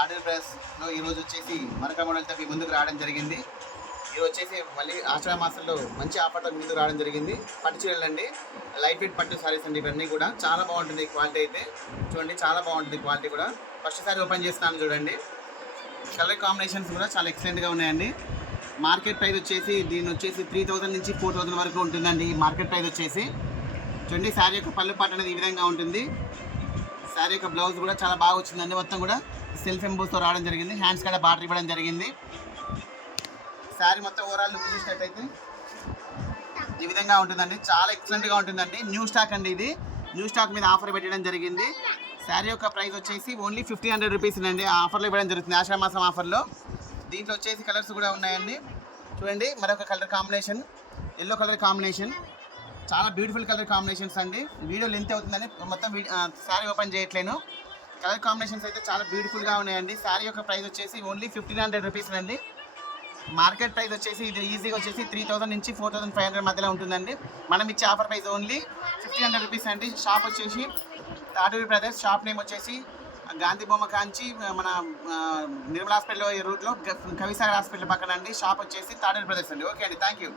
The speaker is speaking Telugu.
తాడేరు ప్రెస్లో ఈరోజు వచ్చేసి మరొక మోడల్తో మీ ముందుకు రావడం జరిగింది. ఇది వచ్చేసి మళ్ళీ ఆషాఢ మాసంలో మంచి ఆఫర్తో ముందుకు రావడం జరిగింది. పట్టు చీరలు అండి, లైట్ వెయిట్ పట్టు సారీస్ అండి. ఇవన్నీ కూడా చాలా బాగుంటుంది క్వాలిటీ అయితే. చూడండి చాలా బాగుంటుంది క్వాలిటీ కూడా. ఫస్ట్ సారీ ఓపెన్ చేస్తాను చూడండి. కలర్ కాంబినేషన్స్ కూడా చాలా ఎక్సలెంట్గా ఉన్నాయండి. మార్కెట్ ప్రైస్ వచ్చేసి దీని వచ్చేసి 3000 నుంచి 4000 వరకు ఉంటుందండి. ఈ మార్కెట్ ప్రైస్ వచ్చేసి చూడండి. శారీ యొక్క పళ్ళు పాట అనేది ఈ విధంగా ఉంటుంది. శారీ యొక్క బ్లౌజ్ కూడా చాలా బాగా వచ్చిందండి. మొత్తం కూడా సెల్ఫ్ ఎంబోస్తో రావడం జరిగింది. హ్యాండ్స్ కూడా బార్డర్ ఇవ్వడం జరిగింది. శారీ మొత్తం ఓవరాల్ లుక్ చూసినట్టయితే ఈ విధంగా ఉంటుందండి. చాలా ఎక్సలెంట్గా ఉంటుందండి. న్యూ స్టాక్ అండి. ఇది న్యూ స్టాక్ మీద ఆఫర్ పెట్టడం జరిగింది. శారీ యొక్క ప్రైస్ వచ్చేసి ఓన్లీ 1500 రూపీస్ అండి. ఆఫర్లో ఇవ్వడం జరుగుతుంది, ఆషాఢ మాసం ఆఫర్లో. దీంట్లో వచ్చేసి కలర్స్ కూడా ఉన్నాయండి. చూడండి, మరొక colour combination, yellow colour combination. చాలా బ్యూటిఫుల్ కలర్ కాంబినేషన్స్ అండి. వీడియో లెంత్ అవుతుందని మొత్తం శారీ ఓపెన్ చేయట్లేను. కలర్ కాంబినేషన్స్ అయితే చాలా బ్యూటిఫుల్గా ఉన్నాయండి. శారీ యొక్క ప్రైస్ వచ్చేసి ఓన్లీ 1500 రూపీస్ అండి. మార్కెట్ ప్రైస్ వచ్చేసి ఇది ఈజీగా వచ్చేసి 3000 నుంచి 4500 మధ్యలో ఉంటుందండి. మనం ఇచ్చే ఆఫర్ ప్రైస్ ఓన్లీ 1500 రూపీస్ అండి. షాప్ వచ్చేసి తాడూరి బ్రదర్స్. షాప్ నేమ్ వచ్చేసి గాంధీ బొమ్మ కాంచి మన నిర్మల్ హాస్పిటల్ రూట్లో కవిసాగర్ హాస్పిటల్ పక్కన అండి. షాప్ వచ్చేసి తాడూరి బ్రదర్స్ అండి. ఓకే అండి, థ్యాంక్ యూ.